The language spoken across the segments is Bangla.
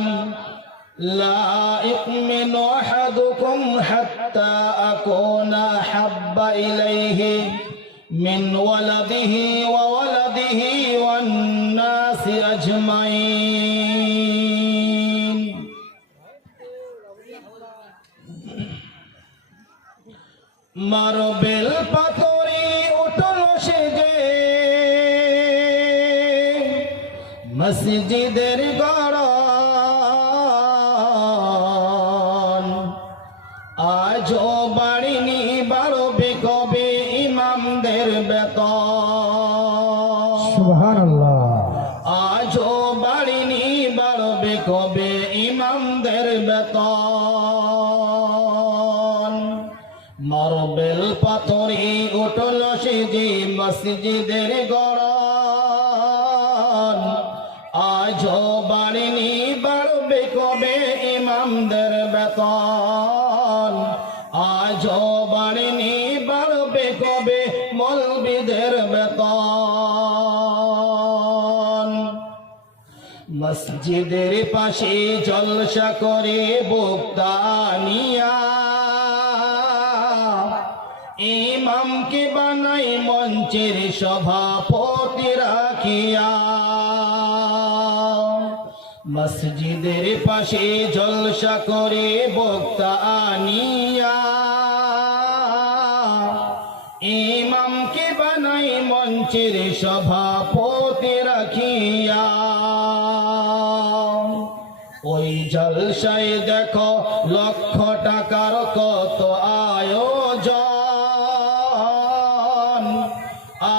وسلم لا يؤمن أحدكم حتى أكون أحب إليه من ولده وولده والناس أجمعين মারবেল পাথরে উঠল সেজে মসজিদের গড়ন আজও বাড়িনি বাড়বে কবে ইমামদের বেতন সুবহানাল্লাহ আজও বাড়িনি বাড়বে কবে ইমামদের বেতন মারবেল পাথরে উঠল সেজে মসজিদের গড়ন আজও বাড়িনি বাড়বে কবে ইমামদের বেতন আজও বাড়িনি বাড়বে কবে মৌলবীদের বেতন মসজিদের পাশে জলসা করে বক্তা নিয়া ইমামকে বানাই মঞ্চের সভাপতি রাখিয়া মসজিদের পাশে জলসা করে বক্তা আনিয়া ইমামকে বানাই মঞ্চের সভাপতি রাখিয়া ওই জলসায় দেখো লক্ষ টাকার কত আয়োজন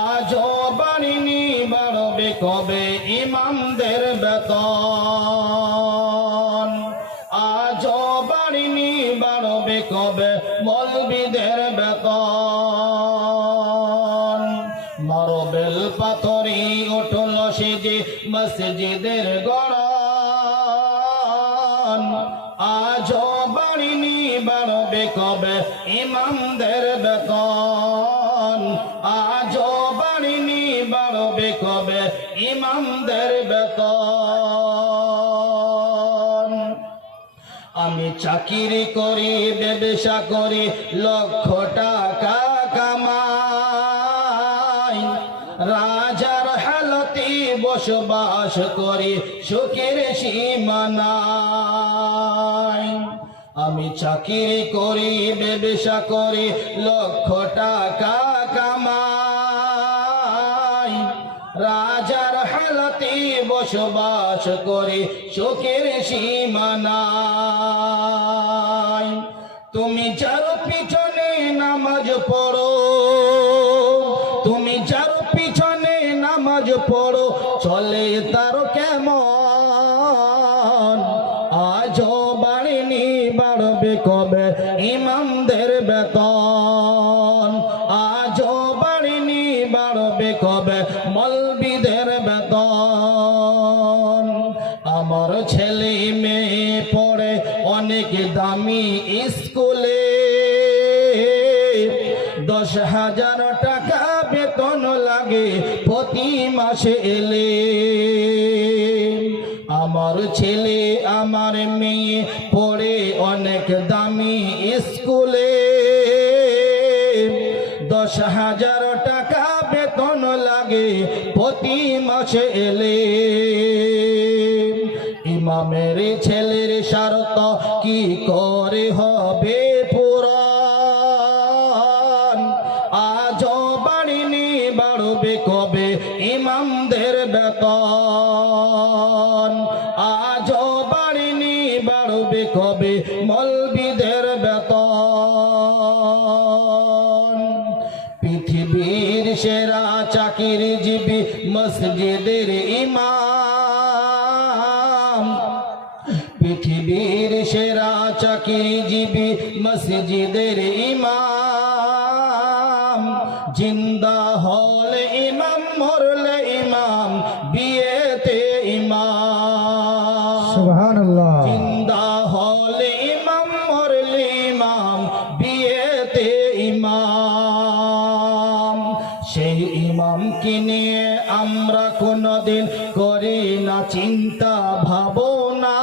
আজও বাড়িনি বাড়বে কবে ইমামদের বেতন আজও বাড়িনি বাড়বে কবে মৌলবীদের বেতন মারবেল পাথরে উঠল সেজে মসজিদের গড়ন আজও বাড়িনি বাড়বে কবে ইমামদের বেতন আজও বাড়িনি বাড়বে কবে ইমামদের বেতন আমি চাকরি করি ব্যবসা করি লক্ষ টাকা কামাই রাজার হালতে বসবাস করি সুখের সীমা নাই আমি চাকরি করি ব্যবসা করি লক্ষ টাকা কামাই রাজার হালতে বসবাস করি সুখের সীমা নাই তুমি যার পিছনে নামাজ পড়ো তুমি যার পিছনে নামাজ পড়ো চলে তার কেমন আজও বাড়িনি বাড়বে কবে ইমামদের বেতন আজও বাড়িনি বাড়বে কবে মৌলবীদের বেতন আমার ছেলে মেয়ে পড়ে অনেক দামি স্কুলে 10,000 টাকা বেতন লাগে প্রতি মাসে এলে আমার ছেলে আমার মেয়ে পড়ে অনেক দামি স্কুলে 10,000 টাকা বেতন লাগে প্রতি মাসে এলে ইমামের ছেলের শর্ত কি করে হবে পূরণ আজও বাড়িনি বাড়বে কবে ইমামদের বেতন আজও বাড়িনি বাড়বে কবে মৌলবীদের বেতন পৃথিবীর সেরা চাকরিজীবী মসজিদের ইমাম পৃথিবীর সেরা চাকরিজীবী মসজিদের ইমাম জিন্দা হলে ইমাম মরলে ইমাম বিয়েতে ইমাম সুবহানাল্লাহ জিন্দা হলে ইমাম মরলে ইমাম বিয়েতে ইমাম সেই ইমামকে নিয়ে আমরা কোনদিন করি না চিন্তা ভাবনা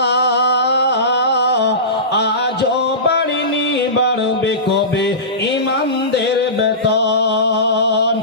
বাড়বে কবে ইমামদের বেতন